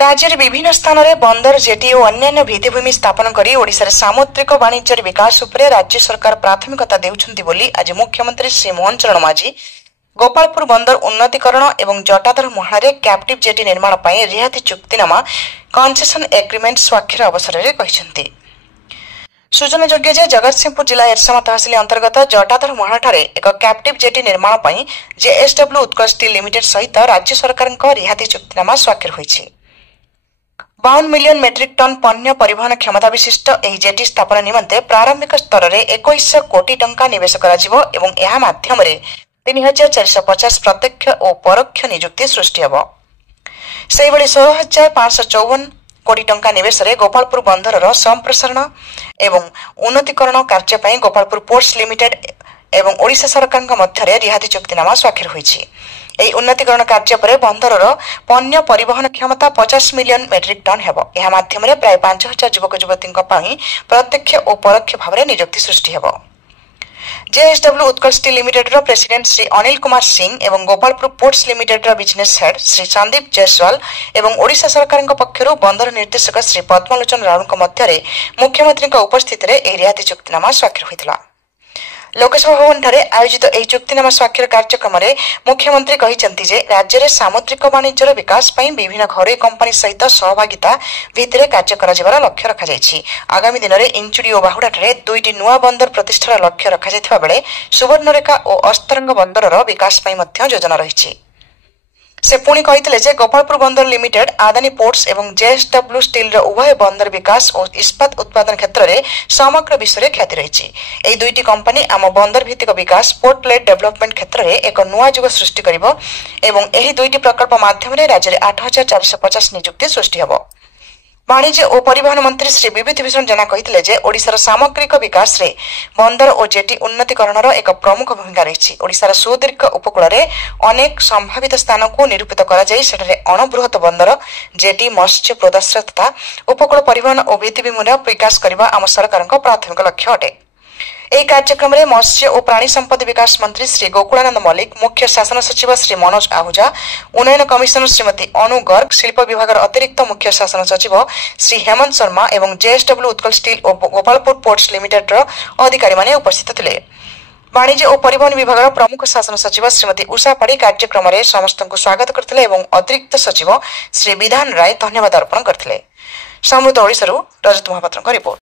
राज्य विभिन्न स्थान में बंदर जेटी और अन्य भित्तिभूमि स्थापन कर ओडिशा सामुद्रिक वाणिज्य विकास उपरे राज्य सरकार प्राथमिकता देउछन्ति बोली आज मुख्यमंत्री श्री मोहन चरण माझी गोपालपुर बंदर उन्नतीकरण एवं जटाधर मुहाणे कैप्टिव जेटी निर्माण पर रिहाती चुक्तिनामा कन्सेसन एग्रीमेंट स्वाक्षर अवसर में कहते। सूचनायोग्य जगतसिंहपुर जिला एरसमा तहसिल अंतर्गत जटाधर मुहाणा एक कैप्टिव जेटी निर्माण पर जेएसडब्ल्यू उत्कल स्टील लिमिटेड सहित राज्य सरकार रिहाती चुक्तिनामा स्वाक्षर होइछि। 52 मिलियन मेट्रिक टन पण्य परिवहन क्षमता विशिष्ट यह जेटी स्थापन निमंते प्रारंभिक स्तर में 2100 कोटी टंका निवेश कराजिवो एवं यह माध्यम 3450 प्रत्यक्ष और परोक्ष नियुक्ति सृष्टि हेबो। सेहिभଳି 16554 कोटी टंका निवेश रे गोपालपुर बंदरर संप्रसारण एवं उन्नतीकरण कार्य पर गोपालपुर पोर्ट्स लिमिटेड एवं ओडिशा सरकार मध्य रिहाती चुक्तिनामा स्वाक्षर होइछि। एही उन्नतीकरण कार्य पर बंदरर पण्य परिवहन क्षमता 50 मिलियन मेट्रिक टन हेबो। यह माध्यम प्राय 5000 युवक युवती प्रत्यक्ष और परोक्ष भाव में नियुक्ति सृष्टि हेबो। JSW Utkal steel limited president Shri Anil Kumar Singh एवं Gopalpur ports limited business head Shri Sandeep Jaiswal एवं ओडिशा सरकार पक्षर बंदर निर्देशक श्री पद्मलोचन राउत मध्य मुख्यमंत्री उपस्थित में रिहाती चुक्तिनामा स्वाक्षर होता। लोकसभा भवन ठारे आयोजित यह चुक्तिनामा स्वाक्षर कार्यक्रम में मुख्यमंत्री कहते जे राज्य में सामुद्रिक वाणिज्यर विकास पर विभिन्न घरोई कंपनी सहित सहभागिता भित्तिरे कार्य कराजिबार लक्ष्य रखाଯାଇଛି। आगामी दिन में इंचुड़ी और बाहुड़ा ठारे 2टी नुआ बंदर प्रतिष्ठार लक्ष्य रखाଯାଇଥିବା बेले सुवर्णरेखा और अस्तरंग बंदरर विकास पर मध्य योजना रही। से पुणी कहते जे गोपालपुर बंदर लिमिटेड आदानी पोर्ट्स एवं जेएसडब्ल्यू स्टील उभय बंदर विकास और इस्पात उत्पादन क्षेत्र में समग्र विश्व में ख्याति रही। यह 2टी कंपनी आम बंदर भित्तिक विकास पोर्ट लेड डेवलपमेंट क्षेत्र में एक नुआ युग सृष्टि करिबो एवं यह 2टी प्रकल्प माध्यम राज्य में 8450 नियुक्ति सृष्टि हेबो। वाणिज्य और परिवहन मंत्री श्री विभूति भूषण जेना कहते जे ओडिशार सामग्रिक विकास रे बंदर और जेटी उन्नतीकरण एक प्रमुख भूमिका रही। ओडिशार सुदीर्घ उपकूल रे अनेक संभावित स्थान को निरूपित करा जाई सेठारे अणुबृहत बंदर जेटी मत्स्य प्रदर्शन तथा उपकूल परिवहन और भित्तिभूमिर विकास करने आम सरकार प्राथमिक लक्ष्य अटे। यह कार्यक्रम में मत्स्य और प्राणी संपद विकास मंत्री श्री गोकुलानंद मल्लिक, मुख्य शासन सचिव श्री मनोज आहूजा, उन्नयन कमिशनर श्रीमती अनु गर्ग, शिल्प विभाग अतिरिक्त मुख्य शासन सचिव श्री हेमंत शर्मा एवं जेएसडब्ल्यू उत्कल स्टील और गोपालपुर पोर्ट्स लिमिटेड अधिकारी माने उपस्थित थे। वाणिज्य और परिवहन विभाग प्रमुख शासन सचिव श्रीमती उषा पाड़ी कार्यक्रम में समस्त स्वागत करते एवं अतिरिक्त सचिव श्री विधान राय धन्यवाद अर्पण करते। समृद्ध ओडिशारू रजत महापात्रଙ୍କ रिपोर्ट।